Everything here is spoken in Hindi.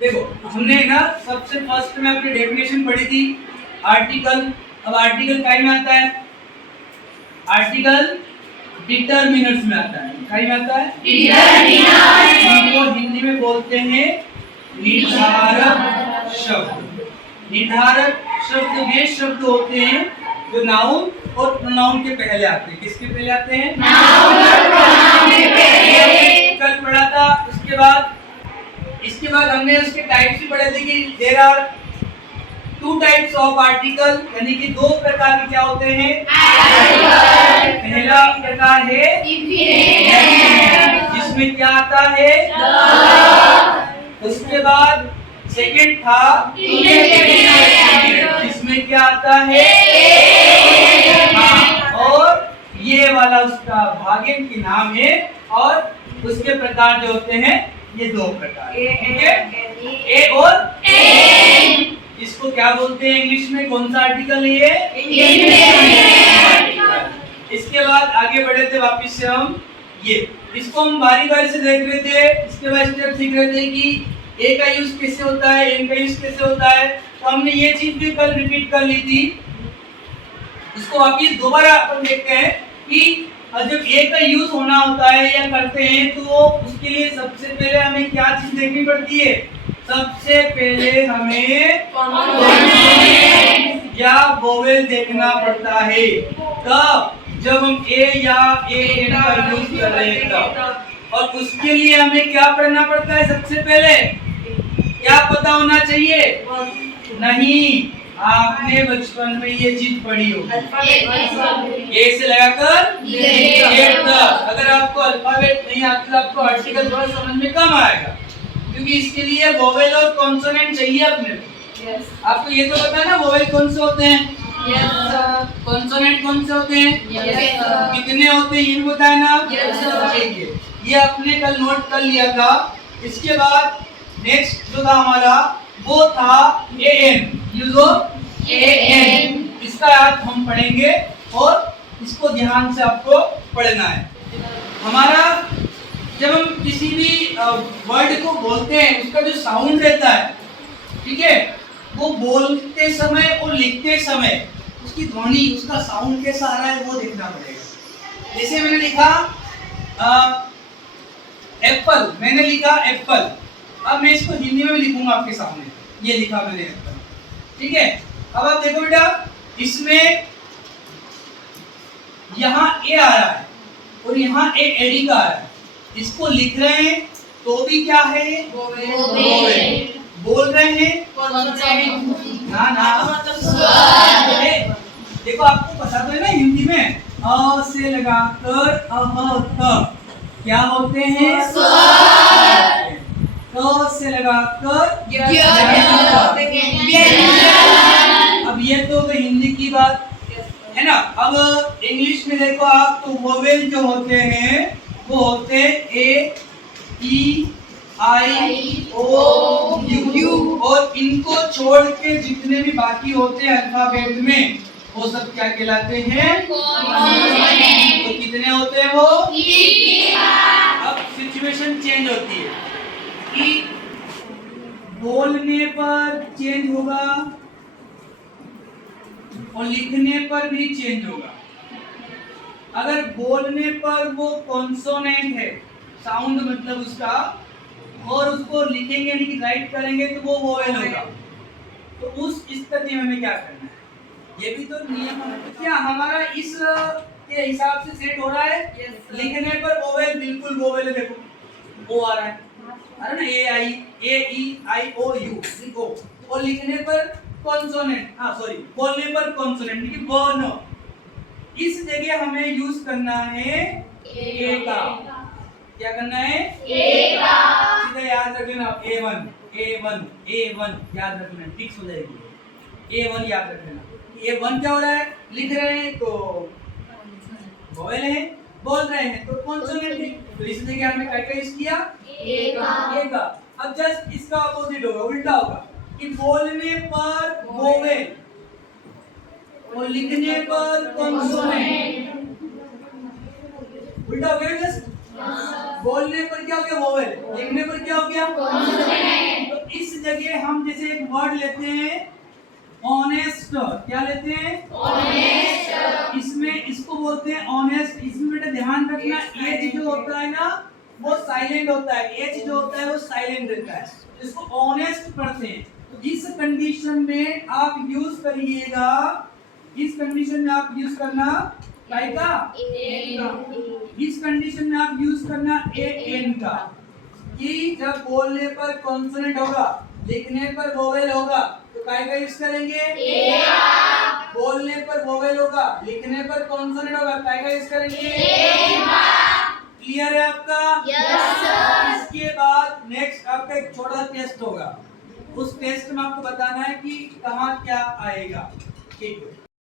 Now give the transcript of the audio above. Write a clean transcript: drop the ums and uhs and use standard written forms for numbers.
देखो हमने ना सबसे फर्स्ट में अपनी डेफिनेशन पढ़ी थी आर्टिकल। अब आर्टिकल काय में आता है? आर्टिकल डिटरमिनर्स में आता है। काय में आता है? डिटरमिनर्स। जिनको हिंदी में बोलते हैं निर्धारक शब्द। निर्धारक शब्द वे शब्द होते हैं जो नाउन और प्रोनाउन के पहले आते हैं। किसके पहले आते हैं? नाउन और प्रोनाउन के पहले। कल पढ़ा था। इसके बाद हमने उसके टाइप्स भी पढ़े थे कि there are two types of article, यानी कि दो प्रकार के क्या होते हैं? आर्टिकल। पहला प्रकार है इंफिनिट, जिसमें क्या आता है? द। उसके बाद सेकंड था इंडेफिनिट, जिसमें क्या आता है? हाँ, और ये वाला उसका भागेन की नाम है। और उसके प्रकार जो होते हैं ये दो प्रकार, ठीक है? ए और एन। इसको क्या बोलते हैं इंग्लिश में? कौन सा आर्टिकल है ये? इंडेफिनिट। इसके बाद आगे बढ़े थे वापस से हम ये, इसको हम बारी बारी से देख रहे थे। इसके बाद स्टेप सीख रहे थे कि ए का यूज कैसे होता है, एन का यूज कैसे होता है। तो हमने ये चीज भी कल रिपीट कर ली थी। इसको वापस दोबारा अपन देखते हैं कि जब ए का यूज होना होता है या करते हैं तो उसके लिए सबसे पहले हमें क्या चीज देखनी पड़ती है? सबसे पहले हमें कॉन्सोनेंट या वोवेल देखना पड़ता है। तब जब हम ए या ए एन का यूज कर रहे हैं तब। और उसके लिए हमें क्या पढ़ना पड़ता है? सबसे पहले क्या पता होना चाहिए? नहीं, आपने बचपन में ये चीज पढ़ी हो, ए से लगाकर जेड तक। अगर आपको अल्फाबेट नहीं आता तो आपको आर्टिकल थोड़ा समझ में कम आएगा, क्योंकि इसके लिए वोवेल और कॉन्सोनेंट चाहिए अपने। आपको ये तो पता है ना वोवेल कौन से होते हैं? कॉन्सोनेंट कौन से होते हैं? कितने होते हैं ये भी बताया ना? ठीक है, ये आपने कल नोट कर लिया था। इसके बाद नेक्स्ट जो था हमारा वो था a an, use of a an. इसका अर्थ हम पढ़ेंगे और इसको ध्यान से आपको पढ़ना है। हमारा जब हम किसी भी वर्ड को बोलते हैं उसका जो साउंड रहता है, ठीक है, वो बोलते समय और लिखते समय उसकी ध्वनि, उसका साउंड कैसा आ रहा है वो देखना पड़ेगा। जैसे मैंने लिखा एप्पल, मैंने लिखा एप्पल। अब मैं इसको हिंदी में भी लिखूंगा आपके सामने। ये लिखा मैंने एप्पल, ठीक है। अब आप देखो बेटा, इसमें यहाँ ए आ रहा है और यहाँ ए एडी का आ रहा है। इसको लिख रहे हैं तो भी क्या है? वोवेल। बोल रहे हैं ना ना देखो आपको पता तो है ना हिंदी में अ से लगाकर अह तक क्या होते हैं? स्वर। क से लगाकर अब ये तो हिंदी की बात है ना। अब इंग्लिश में देखो आप, तो वोवेल जो होते हैं वो होते ए ई आई ओ यू, और इनको छोड़ के जितने भी बाकी होते हैं अल्फाबेट में वो सब क्या कहलाते हैं? तो कितने होते हैं वो? अब सिचुएशन चेंज होती है कि बोलने पर चेंज होगा और लिखने पर भी चेंज होगा। अगर बोलने पर वो कॉन्सोनेंट है, साउंड मतलब उसका, और उसको लिखेंगे यानी कि राइट करेंगे तो वो वोवेल होगा। तो उस स्थिति में हमें क्या करना है? ये भी तो नियम है। क्या हमारा इस के हिसाब से सेट हो रहा है? लिखने पर वोवेल बिल्कुल वोवेल है। देखो ओ आ रहा है, अरे ना, ए आई ए ई आई ओ यू लिखो। और लिखने पर कॉन्सोनेंट, हाँ सॉरी, बोलने पर कॉन्सोनेंट कि वर्ण। इस जगह हमें यूज करना है ए का। क्या करना है? ए का। सीधा याद रख लेना, A1 A1 A1 याद रख लेना, फिक्स हो जाएगी। A1 याद रख लेना। A1 क्या हो रहा है? लिख रहे हैं तो वोवेल है, बोल रहे हैं तो कॉन्सोनेंट है। तो इस जगह हमने क्या यूज किया? ए का। अब जस्ट इसका अपोजिट होगा, उल्टा होगा कि बोलने पर वोवेल और लिखने पर कॉन्सोनेंट। उल्टा हो गया जस्ट। बोलने पर क्या हो गया? वोवेल। लिखने पर क्या हो गया? कॉन्सोनेंट। तो इस हम जैसे एक वर्ड लेते हैं ऑनेस्ट, क्या लेते हैं ऑनेस्ट, इसमें इसको बोलते हैं ऑनेस्ट। इसमें बेटा ध्यान रखना एच जो होता है ना वो साइलेंट होता है, एच जो होता है वो साइलेंट रहता है, इसको ऑनेस्ट पढ़ते हैं। तो इस कंडीशन में आप यूज करिएगा, इस कंडीशन में आप यूज करना काय का, इस कंडीशन में आप यूज करना ए एन का, कि जब बोलने पर कॉन्सोनेंट होगा लिखने पर वोवेल होगा तो काय का यूज करेंगे ए, बोलने पर वोवेल होगा लिखने पर कॉन्सोनेंट होगा काय का यूज करेंगे ए। क्लियर है आपका? Yes sir. इसके बाद नेक्स्ट आपका एक छोटा टेस्ट होगा, उस टेस्ट में आपको बताना है कि कहाँ क्या आएगा। ठीक है।